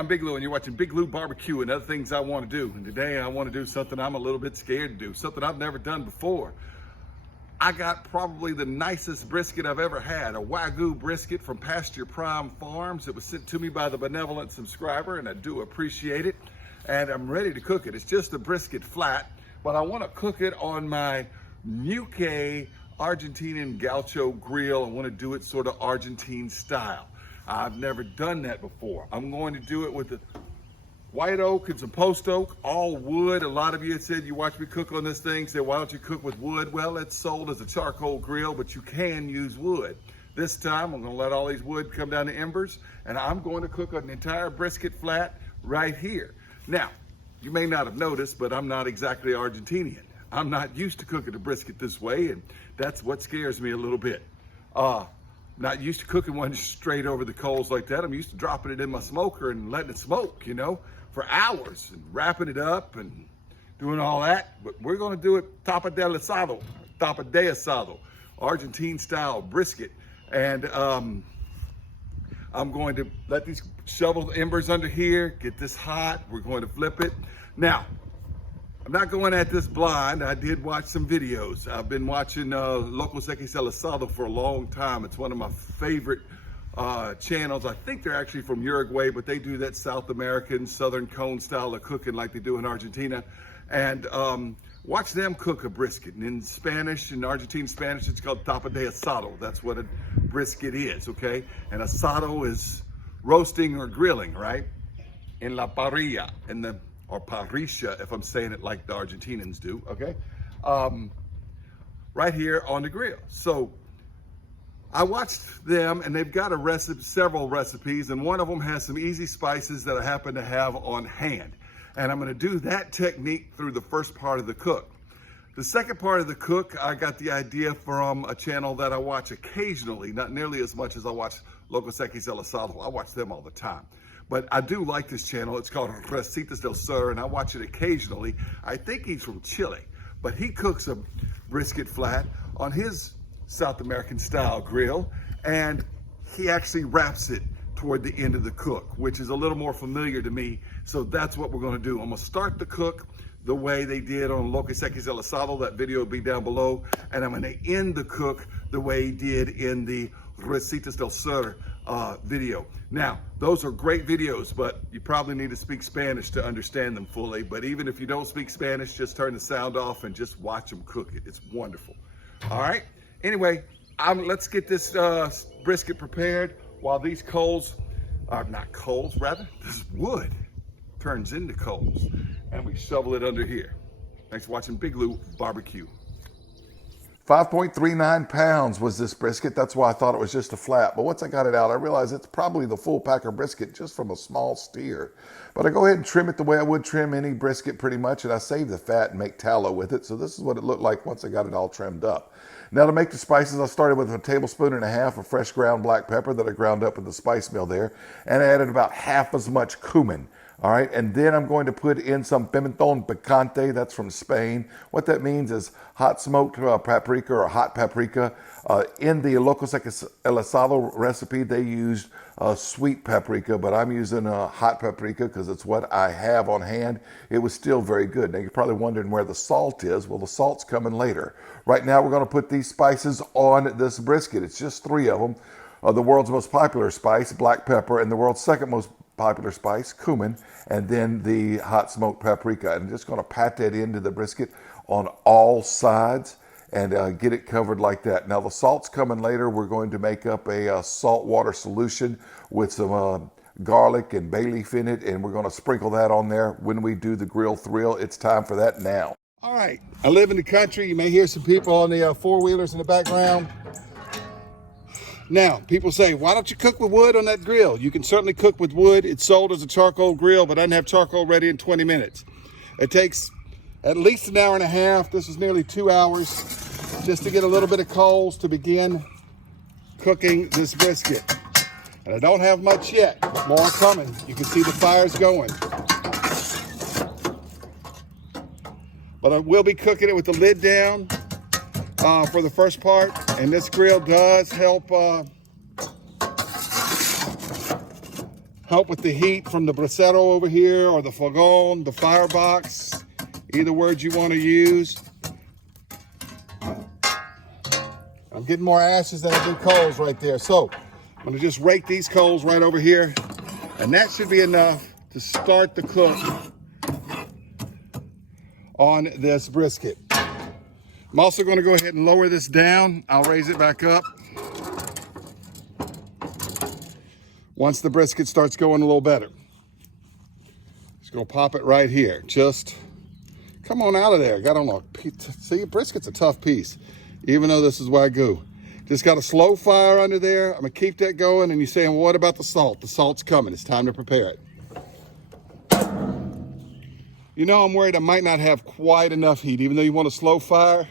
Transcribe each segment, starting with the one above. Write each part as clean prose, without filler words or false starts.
I'm Big Lou, and you're watching Big Lou Barbecue and other things I want to do. And today I want to do something I'm a little bit scared to do, something I've never done before. I got probably the nicest brisket I've ever had, a Wagyu brisket from Pasture Prime Farms. It was sent to me by the benevolent subscriber, and I do appreciate it. And I'm ready to cook it. It's just a brisket flat, but I want to cook it on my Ñuke Argentine gaucho grill. I want to do it sort of Argentine style. I've never done that before. I'm going to do it with the white oak and some post oak, all wood. A lot of you had said you watch me cook on this thing, said, why don't you cook with wood? Well, it's sold as a charcoal grill, but you can use wood. This time, I'm gonna let all these wood come down to embers, and I'm going to cook an entire brisket flat right here. Now, you may not have noticed, but I'm not exactly Argentinian. I'm not used to cooking a brisket this way, and that's what scares me a little bit. Not used to cooking one straight over the coals like that. I'm used to dropping it in my smoker and letting it smoke, you know, for hours and wrapping it up and doing all that. But we're gonna do it Tapa de Asado, Argentine style brisket. And I'm going to let these shovel embers under here, get this hot. We're going to flip it. Now, I'm not going at this blind. I did watch some videos. I've been watching Tapa de Asado for a long time. It's one of my favorite channels. I think they're actually from Uruguay, but they do that South American Southern cone style of cooking like they do in Argentina. And watch them cook a brisket. And in Spanish, in Argentine Spanish, it's called Tapa de Asado. That's what a brisket is, okay? And asado is roasting or grilling, right? In la parrilla, or parrilla, if I'm saying it like the Argentinians do, okay? Right here on the grill. So I watched them, and they've got several recipes, and one of them has some easy spices that I happen to have on hand. And I'm gonna do that technique through the first part of the cook. The second part of the cook, I got the idea from a channel that I watch occasionally, not nearly as much as I watch Tapa de Asado. I watch them all the time. But I do like this channel. It's called Recetas del Sur, and I watch it occasionally. I think he's from Chile, but he cooks a brisket flat on his South American style grill, and he actually wraps it toward the end of the cook, which is a little more familiar to me. So that's what we're gonna do. I'm gonna start the cook the way they did on Tapa de Asado. That video will be down below. And I'm gonna end the cook the way he did in the Recetas del Sur video. Now, those are great videos, but you probably need to speak Spanish to understand them fully. But even if you don't speak Spanish, just turn the sound off and just watch them cook it. It's wonderful. All right. Anyway, let's get this brisket prepared while these coals, not coals, rather, this wood turns into coals, and we shovel it under here. Thanks for watching Big Lou Barbecue. 5.39 pounds was this brisket. That's why I thought it was just a flat. But once I got it out, I realized it's probably the full packer brisket just from a small steer. But I go ahead and trim it the way I would trim any brisket pretty much, and I save the fat and make tallow with it. So this is what it looked like once I got it all trimmed up. Now to make the spices, I started with 1.5 tablespoons of fresh ground black pepper that I ground up with the spice mill there, and I added about half as much cumin. All right, and then I'm going to put in some pimentón picante. That's from Spain. What that means is hot smoked paprika or hot paprika. In the Tapa de Asado recipe, they used sweet paprika, but I'm using hot paprika because it's what I have on hand. It was still very good. Now you're probably wondering where the salt is. Well, the salt's coming later. Right now we're going to put these spices on this brisket. It's just 3 of them. The world's most popular spice, black pepper, and the world's second most popular spice, cumin, and then the hot smoked paprika. I'm just going to pat that into the brisket on all sides and get it covered like that. Now the salt's coming later. We're going to make up a salt water solution with some garlic and bay leaf in it, and we're going to sprinkle that on there when we do the grill thrill. It's time for that now. All right, I live in the country. You may hear some people on the four-wheelers in the background. Now, people say, why don't you cook with wood on that grill? You can certainly cook with wood. It's sold as a charcoal grill, but doesn't have charcoal ready in 20 minutes. It takes at least an hour and a half. This is nearly 2 hours just to get a little bit of coals to begin cooking this brisket. And I don't have much yet, but more coming. You can see the fires going. But I will be cooking it with the lid down for the first part, and this grill does help help with the heat from the Brisket over here, or the fogon, the firebox, either word you want to use. I'm getting more ashes than I do coals right there. So I'm gonna just rake these coals right over here, and that should be enough to start the cook on this brisket. I'm also gonna go ahead and lower this down. I'll raise it back up once the brisket starts going a little better. Just gonna pop it right here. Just come on out of there. Got on a, see, brisket's a tough piece, even though this is Wagyu. Just got a slow fire under there. I'm gonna keep that going, and you're saying, well, what about the salt? The salt's coming, it's time to prepare it. You know, I'm worried I might not have quite enough heat, even though you want a slow fire.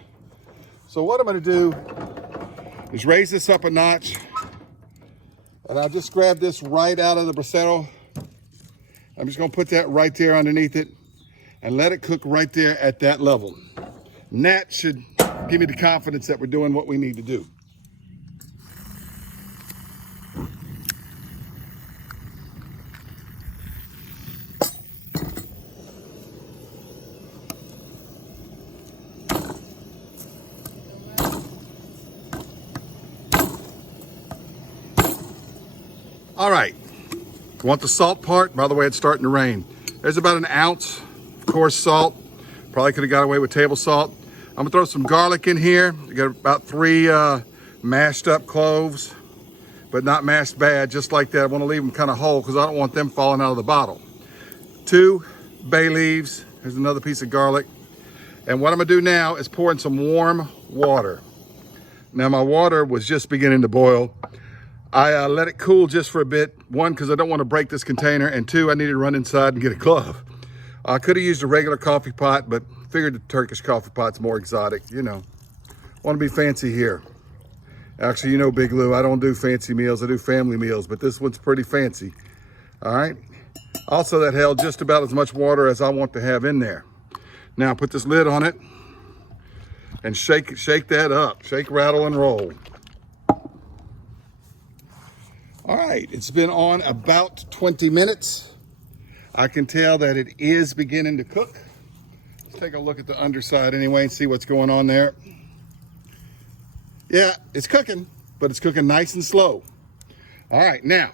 So what I'm gonna do is raise this up a notch, and I'll just grab this right out of the Brisket. I'm just gonna put that right there underneath it and let it cook right there at that level. And that should give me the confidence that we're doing what we need to do. All right, want the salt part? By the way, it's starting to rain. There's about an ounce, of course, salt. Probably could have got away with table salt. I'm gonna throw some garlic in here. You got about 3 mashed up cloves, but not mashed bad, just like that. I wanna leave them kind of whole because I don't want them falling out of the bottle. 2 bay leaves. There's another piece of garlic. And what I'm gonna do now is pour in some warm water. Now my water was just beginning to boil. I let it cool just for a bit. 1, because I don't want to break this container, and 2, I needed to run inside and get a glove. I could have used a regular coffee pot, but figured the Turkish coffee pot's more exotic, you know. Want to be fancy here. Actually, you know, Big Lou, I don't do fancy meals, I do family meals, but this one's pretty fancy. All right. Also, that held just about as much water as I want to have in there. Now, put this lid on it and shake that up. Shake, rattle, and roll. All right, it's been on about 20 minutes. I can tell that it is beginning to cook. Let's take a look at the underside anyway and see what's going on there. Yeah, it's cooking, but it's cooking nice and slow. All right, now,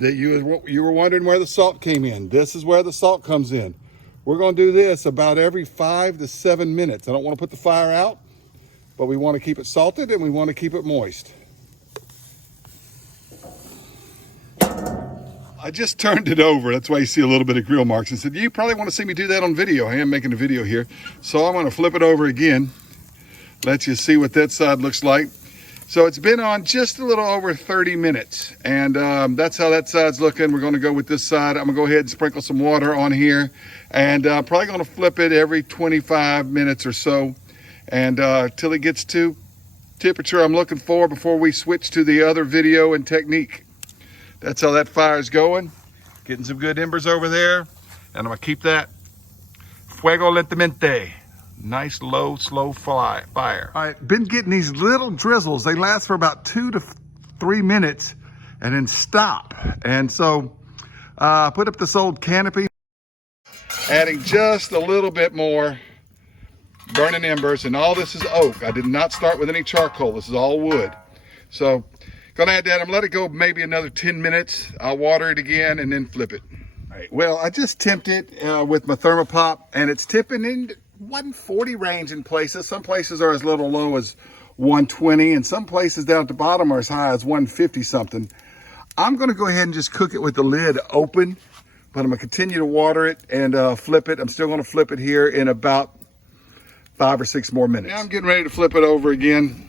you were wondering where the salt came in. This is where the salt comes in. We're gonna do this about every 5 to 7 minutes. I don't wanna put the fire out, but we wanna keep it salted and we wanna keep it moist. I just turned it over. That's why you see a little bit of grill marks. And said, you probably want to see me do that on video. I am making a video here. So I'm going to flip it over again. Let you see what that side looks like. So it's been on just a little over 30 minutes. And that's how that side's looking. We're going to go with this side. I'm going to go ahead and sprinkle some water on here. And probably going to flip it every 25 minutes or so. And till it gets to temperature I'm looking for before we switch to the other video and technique. That's how that fire's going. Getting some good embers over there. And I'm gonna keep that fuego lentamente. Nice, low, slow fire. All right, been getting these little drizzles. They last for about 2 to 3 minutes and then stop. And so put up this old canopy. Adding just a little bit more burning embers. And all this is oak. I did not start with any charcoal. This is all wood. So gonna add that. I'm gonna let it go maybe another 10 minutes. I'll water it again and then flip it. All right, well, I just temped it with my thermopop, and it's tipping in 140 range in places. Some places are as little low as 120, and some places down at the bottom are as high as 150 something. I'm gonna go ahead and just cook it with the lid open, but I'm gonna continue to water it and flip it. I'm still gonna flip it here in about 5 or 6 more minutes. Now I'm getting ready to flip it over again.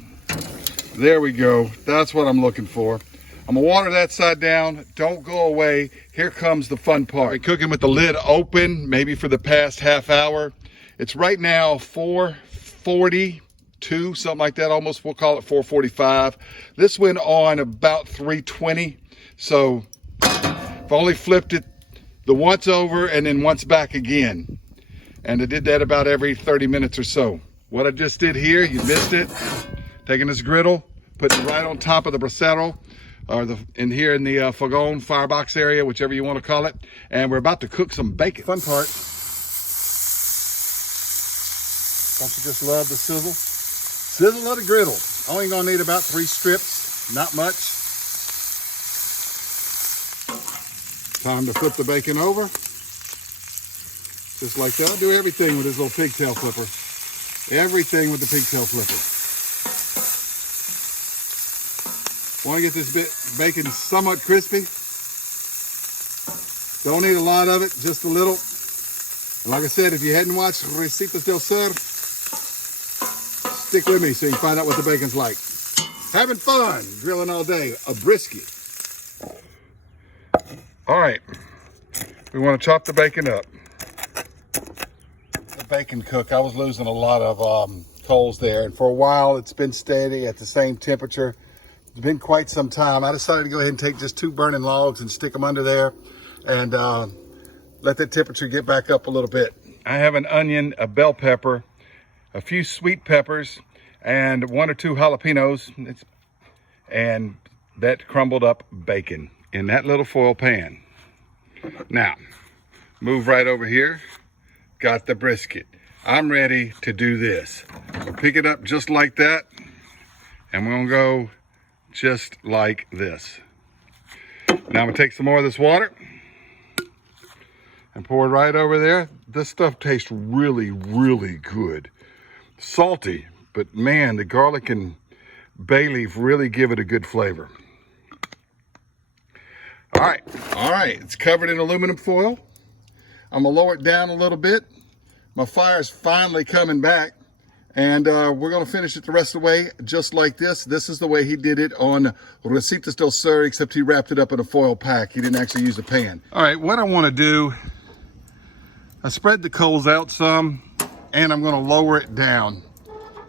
There we go. That's what I'm looking for. I'm gonna water that side down. Don't go away. Here comes the fun part. Been cooking with the lid open, maybe for the past half hour. It's right now 4:42, something like that. Almost, we'll call it 4:45. This went on about 3:20. So I've only flipped it the once over and then once back again. And I did that about every 30 minutes or so. What I just did here, you missed it. Taking this griddle, putting it right on top of the Brisket. or in here in the fogon firebox area, whichever you want to call it. And we're about to cook some bacon. Fun part. Don't you just love the sizzle? Sizzle of the griddle. Only gonna need about 3 strips, not much. Time to flip the bacon over. Just like that. I'll do everything with this little pigtail flipper. Everything with the pigtail flipper. Want to get this bacon somewhat crispy. Don't need a lot of it, just a little. And like I said, if you hadn't watched Recetas del Sur, stick with me so you can find out what the bacon's like. Having fun, grilling all day, a brisket. All right, we want to chop the bacon up. The bacon cook, I was losing a lot of coals there, and for a while it's been steady at the same temperature. It's been quite some time. I decided to go ahead and take just 2 burning logs and stick them under there and let that temperature get back up a little bit. I have an onion, a bell pepper, a few sweet peppers, and 1 or 2 jalapenos, and that crumbled up bacon in that little foil pan. Now, move right over here. Got the brisket. I'm ready to do this. We'll pick it up just like that, and we're gonna go just like this. Now I'm gonna take some more of this water and pour it right over there. This stuff tastes really, really good. Salty, but man, the garlic and bay leaf really give it a good flavor. All right, it's covered in aluminum foil. I'm gonna lower it down a little bit. My fire's finally coming back, and we're gonna finish it the rest of the way just like this. This is the way he did it on Recetas del Sur, except he wrapped it up in a foil pack. He didn't actually use a pan. All right, what I wanna do, I spread the coals out some, and I'm gonna lower it down.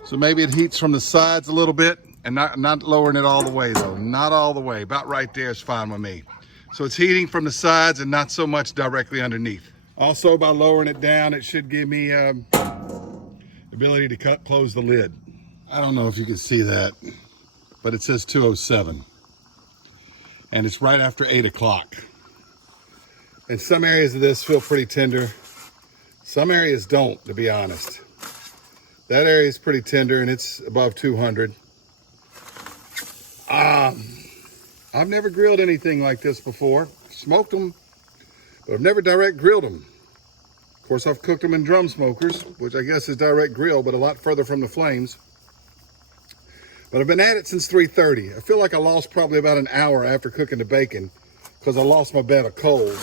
So maybe it heats from the sides a little bit, and not lowering it all the way though, not all the way. About right there is fine with me. So it's heating from the sides and not so much directly underneath. Also, by lowering it down, it should give me the ability to close the lid. I don't know if you can see that, but it says 207. And it's right after 8 o'clock. And some areas of this feel pretty tender. Some areas don't, to be honest. That area is pretty tender and it's above 200. I've never grilled anything like this before. Smoked them, but I've never direct grilled them. Of course, I've cooked them in drum smokers, which I guess is direct grill, but a lot further from the flames. But I've been at it since 3:30. I feel like I lost probably about an hour after cooking the bacon because I lost my bed of coals.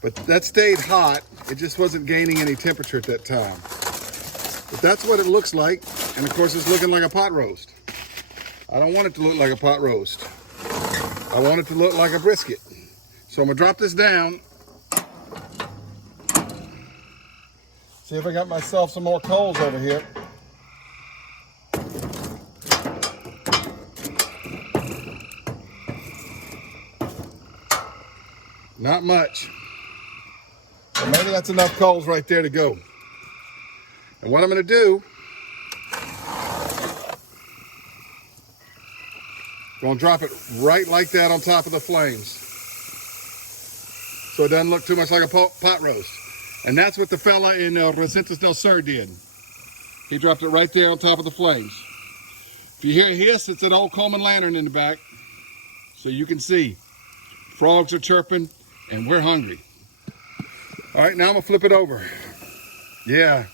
But that stayed hot. It just wasn't gaining any temperature at that time. But that's what it looks like. And of course, it's looking like a pot roast. I don't want it to look like a pot roast. I want it to look like a brisket. So I'm gonna drop this down. See if I got myself some more coals over here. Not much. So maybe that's enough coals right there to go. And what I'm gonna do, I'm gonna drop it right like that on top of the flames. So it doesn't look too much like a pot roast. And that's what the fella in Recetas del Sur did. He dropped it right there on top of the flames. If you hear a hiss, it's an old Coleman lantern in the back. So you can see. Frogs are chirping and we're hungry. All right, now I'm gonna flip it over. Yeah,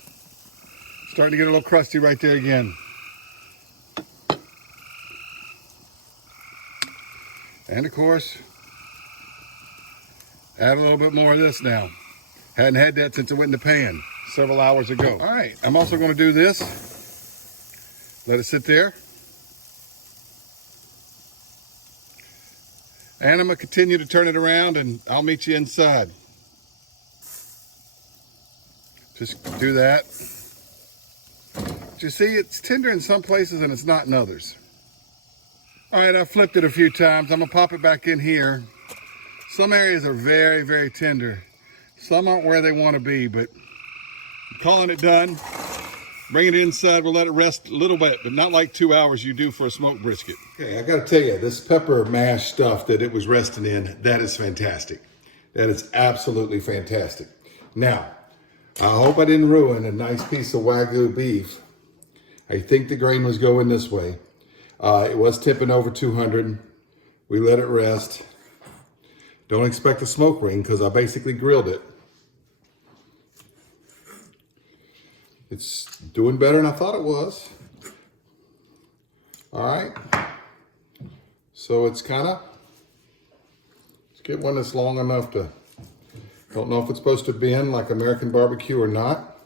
starting to get a little crusty right there again. And of course, add a little bit more of this now. Hadn't had that since it went in the pan several hours ago. All right, I'm also gonna do this. Let it sit there. And I'm gonna continue to turn it around and I'll meet you inside. Just do that. But you see, it's tender in some places and it's not in others. All right, I've flipped it a few times. I'm gonna pop it back in here. Some areas are very, very tender. Some aren't where they wanna be, but I'm calling it done. Bring it inside. We'll let it rest a little bit, but not like 2 hours you do for a smoked brisket. Okay, I got to tell you, this pepper mash stuff that it was resting in, that is fantastic. That is absolutely fantastic. Now, I hope I didn't ruin a nice piece of Wagyu beef. I think the grain was going this way. It was tipping over 200. We let it rest. Don't expect a smoke ring because I basically grilled it. It's doing better than I thought it was. All right. So it's let's get one that's long enough to, don't know if it's supposed to bend like American barbecue or not.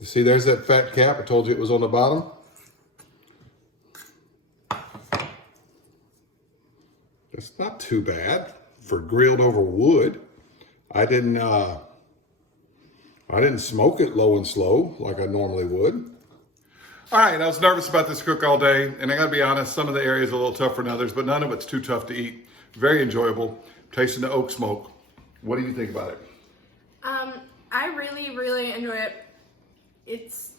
You see, there's that fat cap. I told you it was on the bottom. It's not too bad for grilled over wood. I didn't smoke it low and slow like I normally would. All right, I was nervous about this cook all day, and I gotta be honest, some of the areas are a little tougher than others, but none of it's too tough to eat. Very enjoyable. Tasting the oak smoke. What do you think about it? I really, really enjoy it. It's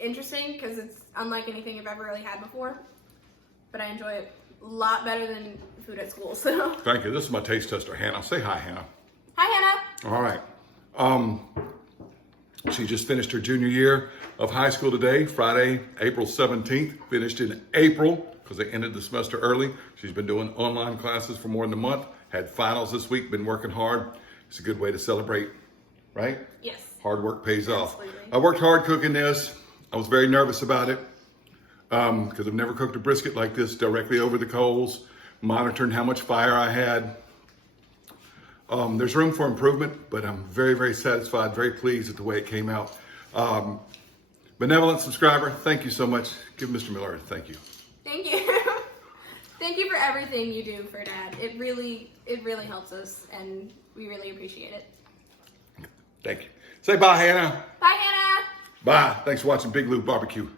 interesting because it's unlike anything I've ever really had before, but I enjoy it a lot better than food at school, so. Thank you. This is my taste tester, Hannah. Say hi, Hannah. Hi, Hannah. All right. She just finished her junior year of high school today, Friday, April 17th. Finished in April because they ended the semester early. She's been doing online classes for more than a month. Had finals this week, been working hard. It's a good way to celebrate, right? Yes. Hard work pays off. Absolutely. I worked hard cooking this. I was very nervous about it because I've never cooked a brisket like this directly over the coals, monitoring how much fire I had. There's room for improvement, but I'm very, very satisfied, very pleased with the way it came out. Benevolent subscriber, thank you so much. Give Mr. Miller a thank you. Thank you. Thank you for everything you do for Dad. It really helps us, and we really appreciate it. Thank you. Say bye, Hannah. Bye, Hannah. Bye. Thanks for watching Big Lou Barbecue.